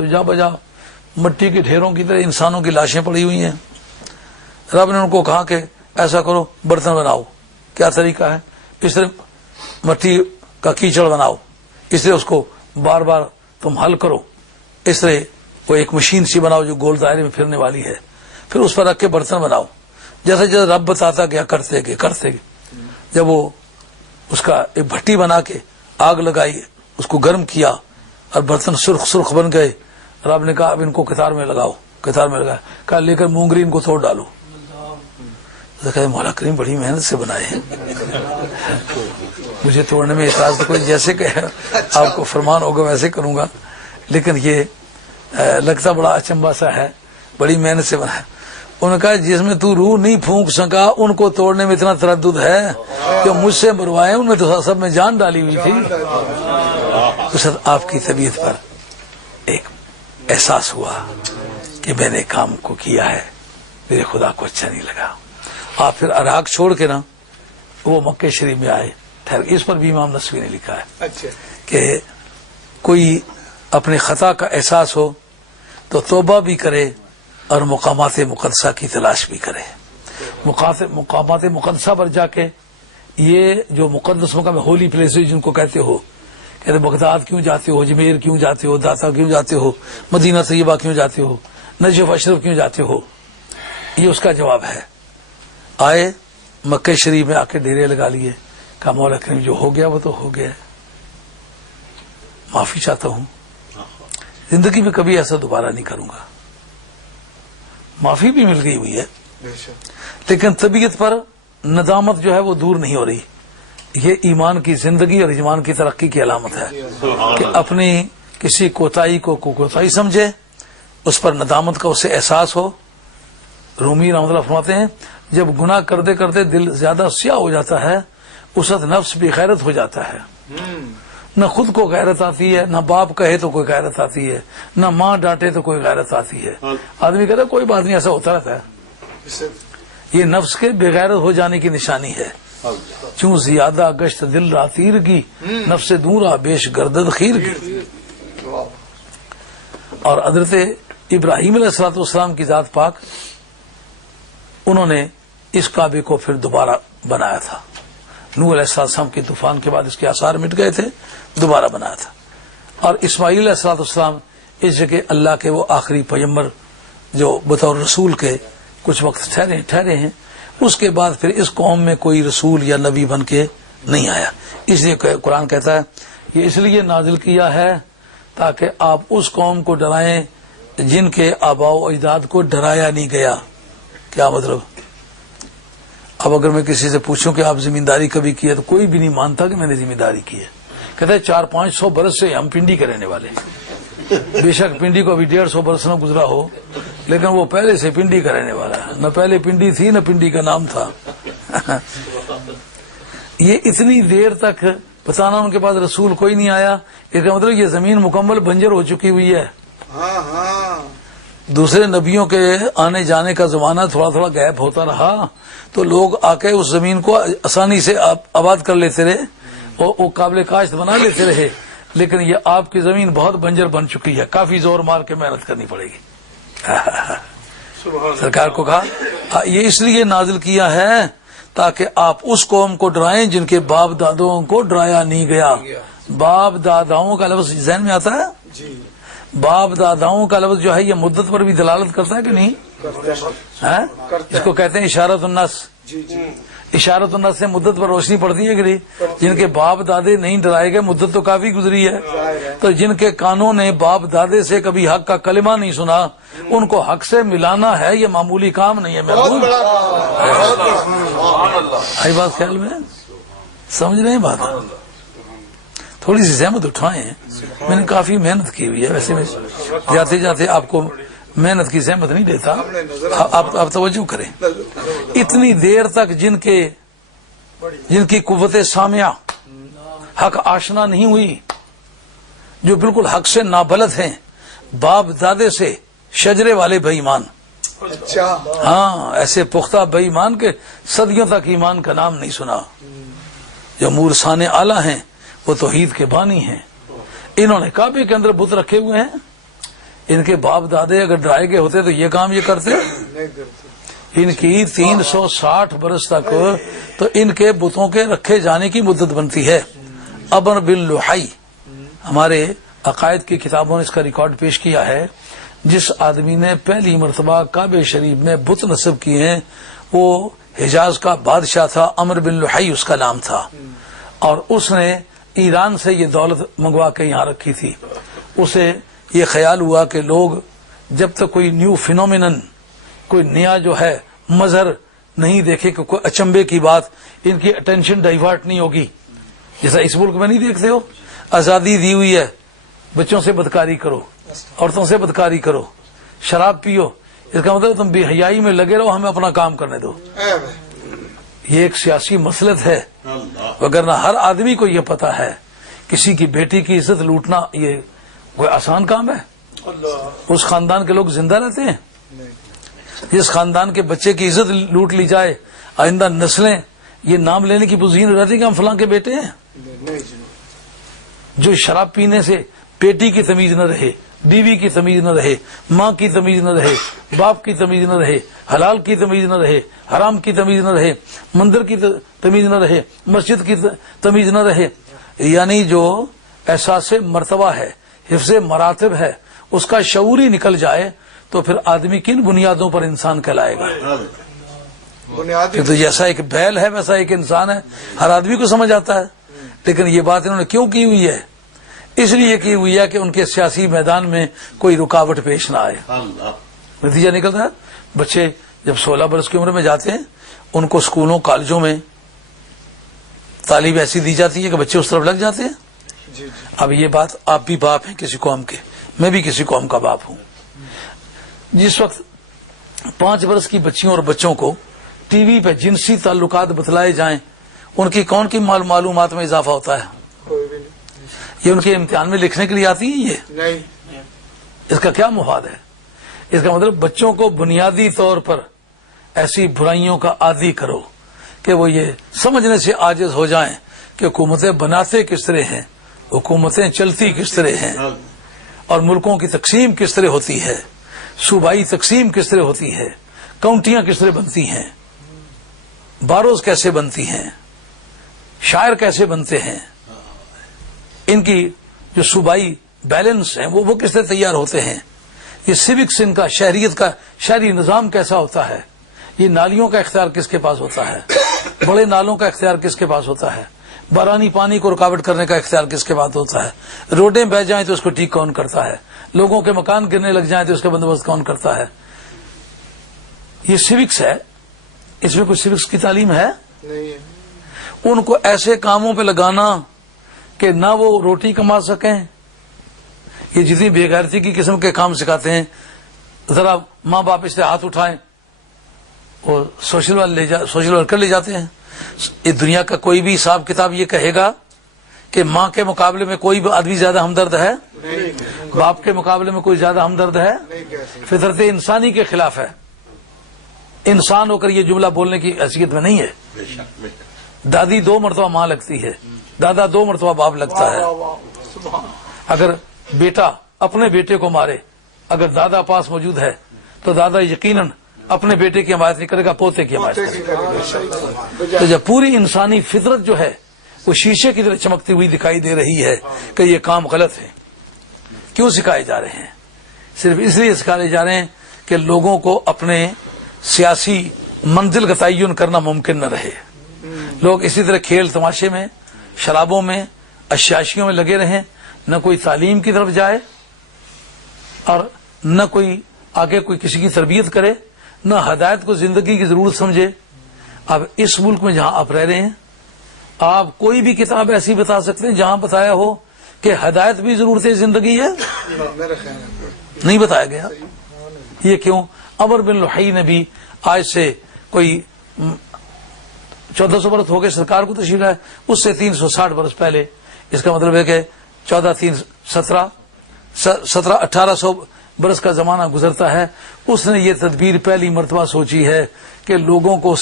تو جا بجا مٹی کے ڈھیروں کی طرح انسانوں کی لاشیں پڑی ہوئی ہیں. رب نے ان کو کہا کہ ایسا کرو برتن بناؤ. کیا طریقہ ہے؟ اس طرح مٹی کا کیچڑ بناؤ, اس طرح اس کو بار بار تم حل کرو, اس طرح وہ ایک مشین سی بناؤ جو گول دائرے میں پھرنے والی ہے, پھر اس پر رکھ کے برتن بناؤ. جیسے جیسے رب بتاتا گیا کرتے گئے. جب وہ اس کا ایک بھٹی بنا کے آگ لگائی, اس کو گرم کیا اور برتن سرخ سرخ بن گئے. رب نے کہا اب ان کو قطار میں لگاؤ. قطار میں لگایا, کہا لے کر مونگری ان کو توڑ ڈالو. مولا کریم بڑی محنت سے بنائے ہیں, مجھے توڑنے میں اعتراض تو کوئی, جیسے کہ آپ کو فرمان ہوگا ویسے کروں گا, لیکن یہ لگتا بڑا اچنبا سا ہے. بڑی محنت سے بنایا. انہوں نے کہا جس میں تو روح نہیں پھونک سکا ان کو توڑنے میں اتنا تردد ہے, جو مجھ سے مروائے ان میں تو سب میں جان ڈالی ہوئی تھی. اس وقت آپ کی طبیعت پر ایک احساس ہوا کہ میں نے کام کو کیا ہے, میرے خدا کو اچھا نہیں لگا. آپ پھر عراق چھوڑ کے نا وہ مکہ شریف میں آئے. اس پر بھی امام نسوی نے لکھا ہے کہ کوئی اپنے خطا کا احساس ہو تو توبہ بھی کرے اور مقامات مقدسہ کی تلاش بھی کرے. مقامات مقدسہ پر جا کے, یہ جو مقدس مقام ہولی پلیسز جن کو کہتے ہو, کہتے بغداد کیوں جاتے ہو, اجمیر کیوں جاتے ہو, داتا کیوں جاتے ہو, مدینہ طیبہ کیوں جاتے ہو, نجف اشرف کیوں جاتے ہو, یہ اس کا جواب ہے. آئے مکہ شریف میں آ کے ڈیرے لگا لیے. کہا مولا کریم جو ہو گیا وہ تو ہو گیا, معافی چاہتا ہوں, زندگی میں کبھی ایسا دوبارہ نہیں کروں گا. معافی بھی مل گئی ہوئی ہے, لیکن طبیعت پر ندامت جو ہے وہ دور نہیں ہو رہی. یہ ایمان کی زندگی اور ایمان کی ترقی کی علامت ہے کہ اپنی کسی کوتاہی کو کوتاہی سمجھے, اس پر ندامت کا اسے احساس ہو. رومی رحمۃ اللہ فرماتے ہیں جب گناہ کرتے کرتے دل زیادہ سیاہ ہو جاتا ہے, اس وقت نفس بھی غیرت ہو جاتا ہے. نہ خود کو غیرت آتی ہے, نہ باپ کہے تو کوئی غیرت آتی ہے, نہ ماں ڈانٹے تو کوئی غیرت آتی ہے. آدمی کہتا ہے کوئی بات نہیں, ایسا ہوتا رہتا ہے. یہ نفس کے بے غیرت ہو جانے کی نشانی ہے. چوں زیادہ گشت دل را تیر کی, نفس سے دور بیش گردد خیر کی. اور حضرت ابراہیم علیہ الصلوۃ والسلام کی ذات پاک, انہوں نے اس کعبے کو پھر دوبارہ بنایا تھا. نوح علیہ السلام کے طوفان کے بعد اس کے آثار مٹ گئے تھے, دوبارہ بنایا تھا. اور اسماعیل علیہ السلام اس جگہ اللہ کے وہ آخری پیغمبر جو بطور رسول کے کچھ وقت ٹھہرے ہیں, اس کے بعد پھر اس قوم میں کوئی رسول یا نبی بن کے نہیں آیا. اس لیے قرآن کہتا ہے یہ اس لیے نازل کیا ہے تاکہ آپ اس قوم کو ڈرائیں جن کے آباء و اجداد کو ڈرایا نہیں گیا. کیا مطلب؟ اب اگر میں کسی سے پوچھوں کہ آپ زمینداری کبھی کی ہے تو کوئی بھی نہیں مانتا کہ میں نے زمینداری کی ہے. کہتا ہے 400-500 برس سے ہم پنڈی کے رہنے والے. بے شک پنڈی کو ابھی 150 برس نہ گزرا ہو, لیکن وہ پہلے سے پنڈی کا رہنے والا ہے. نہ پہلے پنڈی تھی نہ پنڈی کا نام تھا. یہ اتنی دیر تک بتانا ان کے پاس رسول کوئی نہیں آیا, اس کا مطلب یہ زمین مکمل بنجر ہو چکی ہوئی ہے. دوسرے نبیوں کے آنے جانے کا زمانہ تھوڑا تھوڑا گیپ ہوتا رہا تو لوگ آ کے اس زمین کو آسانی سے آباد کر لیتے رہے, وہ قابل کاشت بنا لیتے رہے. لیکن یہ آپ کی زمین بہت بنجر بن چکی ہے, کافی زور مار کے محنت کرنی پڑے گی. سرکار کو کہا یہ اس لیے نازل کیا ہے تاکہ آپ اس قوم کو ڈرائیں جن کے باپ دادوں کو ڈرایا نہیں گیا. باپ داداؤں کا لفظ ذہن میں آتا ہے؟ باپ داداؤں کا لفظ جو ہے یہ مدت پر بھی دلالت کرتا ہے کہ نہیں؟ اس کو کہتے ہیں اشارت النص. اشارت النص سے مدت پر روشنی پڑتی ہے کہ نہیں؟ جن کے باپ دادے نہیں ڈرائے گئے, مدت تو کافی گزری ہے. تو جن کے کانوں نے باپ دادے سے کبھی حق کا کلمہ نہیں سنا, ان کو حق سے ملانا ہے, یہ معمولی کام نہیں ہے. آئی بات خیال میں؟ سمجھ رہے ہیں بات؟ تھوڑی سی زحمت اٹھائیں. میں نے کافی محنت کی ہوئی ہے. ویسے میں جاتے جاتے آپ کو محنت کی زحمت نہیں دیتا, آپ توجہ کریں. اتنی دیر تک جن کی قوت سامعہ حق آشنا نہیں ہوئی, جو بالکل حق سے نابلد ہیں, باپ دادے سے شجرے والے بے ایمان. ہاں, ایسے پختہ بے ایمان کے صدیوں تک ایمان کا نام نہیں سنا. جو مورثان اعلیٰ ہیں وہ توحید کے بانی ہیں. انہوں نے کعبے کے اندر بت رکھے ہوئے ہیں, ان کے باپ دادے اگر ڈرائے گئے ہوتے تو یہ کام یہ کرتے؟ ان کی 360 برس تک تو ان کے بتوں کے رکھے جانے کی مدت بنتی ہے. عمرو بن لحی، ہمارے عقائد کی کتابوں نے اس کا ریکارڈ پیش کیا ہے، جس آدمی نے پہلی مرتبہ کعبہ شریف میں بت نصب کیے ہیں وہ حجاز کا بادشاہ تھا. عمرو بن لحی اس کا نام تھا، اور اس نے ایران سے یہ دولت منگوا کے یہاں رکھی تھی. اسے یہ خیال ہوا کہ لوگ جب تک کوئی نیو فینومینن، کوئی نیا جو ہے مظہر نہیں دیکھے کہ کوئی اچنبے کی بات، ان کی اٹینشن ڈائیورٹ نہیں ہوگی. جیسا اس ملک میں نہیں دیکھتے ہو، آزادی دی ہوئی ہے، بچوں سے بدکاری کرو، عورتوں سے بدکاری کرو، شراب پیو، اس کا مطلب تم بے حیائی میں لگے رہو، ہمیں اپنا کام کرنے دو. یہ ایک سیاسی مسلط ہے، وگرنہ ہر آدمی کو یہ پتا ہے کسی کی بیٹی کی عزت لوٹنا یہ کوئی آسان کام ہے. اس خاندان کے لوگ زندہ رہتے ہیں؟ جس خاندان کے بچے کی عزت لوٹ لی جائے، آئندہ نسلیں یہ نام لینے کی بزین رہتی کہ ہم فلاں کے بیٹے ہیں. جو شراب پینے سے بیٹی کی تمیز نہ رہے، بیوی کی تمیز نہ رہے، ماں کی تمیز نہ رہے، باپ کی تمیز نہ رہے، حلال کی تمیز نہ رہے، حرام کی تمیز نہ رہے، مندر کی تمیز نہ رہے، مسجد کی تمیز نہ رہے، یعنی جو احساس مرتبہ ہے، حفظ مراتب ہے، اس کا شعور ہی نکل جائے تو پھر آدمی کن بنیادوں پر انسان کہلائے گا؟ پھر تو جیسا ایک بیل ہے ویسا ایک انسان ہے، ہر آدمی کو سمجھ آتا ہے. لیکن یہ بات انہوں نے کیوں کی ہوئی ہے؟ اس لیے کی ہوئی ہے کہ ان کے سیاسی میدان میں کوئی رکاوٹ پیش نہ آئے. نتیجہ نکلتا ہے بچے جب 16 برس کی عمر میں جاتے ہیں ان کو اسکولوں کالجوں میں تعلیم ایسی دی جاتی ہے کہ بچے اس طرف لگ جاتے ہیں. اب یہ بات آپ بھی باپ ہیں کسی قوم کے، میں بھی کسی قوم کا باپ ہوں. جس وقت 5 برس کی بچیوں اور بچوں کو ٹی وی پہ جنسی تعلقات بتلائے جائیں، ان کی کون کی معلومات میں اضافہ ہوتا ہے؟ یہ ان کے امتحان میں لکھنے کے لیے آتی ہے؟ یہ نہیں. اس کا کیا مفاد ہے؟ اس کا مطلب بچوں کو بنیادی طور پر ایسی برائیوں کا عادی کرو کہ وہ یہ سمجھنے سے عاجز ہو جائیں کہ حکومتیں بناتے کس طرح ہیں، حکومتیں چلتی کس طرح ہیں، اور ملکوں کی تقسیم کس طرح ہوتی ہے، صوبائی تقسیم کس طرح ہوتی ہے، کاؤنٹیاں کس طرح بنتی ہیں، باروز کیسے بنتی ہیں، شاعر کیسے بنتے ہیں، ان کی جو صوبائی بیلنس ہیں وہ کس طرح تیار ہوتے ہیں، یہ سیوکس ان کا شہریت کا شہری نظام کیسا ہوتا ہے، یہ نالیوں کا اختیار کس کے پاس ہوتا ہے، بڑے نالوں کا اختیار کس کے پاس ہوتا ہے، بارانی پانی کو رکاوٹ کرنے کا اختیار کس کے پاس ہوتا ہے، روڈیں بہ جائیں تو اس کو ٹھیک کون کرتا ہے، لوگوں کے مکان گرنے لگ جائیں تو اس کا بندوبست کون کرتا ہے. یہ سیوکس ہے. اس میں کوئی سیوکس کی تعلیم ہے؟ ان کو ایسے کاموں پہ لگانا کہ نہ وہ روٹی کما سکیں. یہ جتنی بے غیرتی کی قسم کے کام سکھاتے ہیں، ذرا ماں باپ اس سے ہاتھ اٹھائیں اور سوشل ورکر لے جاتے ہیں. اس دنیا کا کوئی بھی حساب کتاب یہ کہے گا کہ ماں کے مقابلے میں کوئی آدمی زیادہ ہمدرد ہے؟ باپ کے مقابلے میں کوئی زیادہ ہمدرد ہے؟ فطرت انسانی کے خلاف ہے. انسان ہو کر یہ جملہ بولنے کی حیثیت میں نہیں ہے. دادی 2 مرتبہ ماں لگتی ہے، دادا 2 مرتبہ باپ لگتا ہے. اگر بیٹا اپنے بیٹے کو مارے، اگر دادا پاس موجود ہے تو دادا یقیناً اپنے بیٹے کی حمایت نہیں کرے گا، پوتے کی حمایت کرے گا. تو جب پوری انسانی فطرت جو ہے وہ شیشے کی طرح چمکتی ہوئی دکھائی دے رہی ہے کہ یہ کام غلط ہے، کیوں سکھائے جا رہے ہیں؟ صرف اس لیے سکھائے جا رہے ہیں کہ لوگوں کو اپنے سیاسی منزل کا تعین کرنا ممکن نہ رہے. لوگ اسی طرح کھیل تماشے میں، شرابوں میں، عشاشیوں میں لگے رہیں، نہ کوئی تعلیم کی طرف جائے اور نہ کوئی آگے کوئی کسی کی تربیت کرے، نہ ہدایت کو زندگی کی ضرورت سمجھے. اب اس ملک میں جہاں آپ رہ رہے ہیں، آپ کوئی بھی کتاب ایسی بتا سکتے ہیں جہاں بتایا ہو کہ ہدایت بھی ضرورت زندگی ہے؟ نہیں بتایا گیا. یہ کیوں؟ عمرو بن لحی نے بھی آج سے کوئی 1400 برس ہو گئے سرکار کو تشریف لائے، اس سے 360 برس پہلے. اس کا مطلب ہے کہ 1800 برس کا زمانہ گزرتا ہے. اس نے یہ تدبیر پہلی مرتبہ سوچی ہے کہ لوگوں کو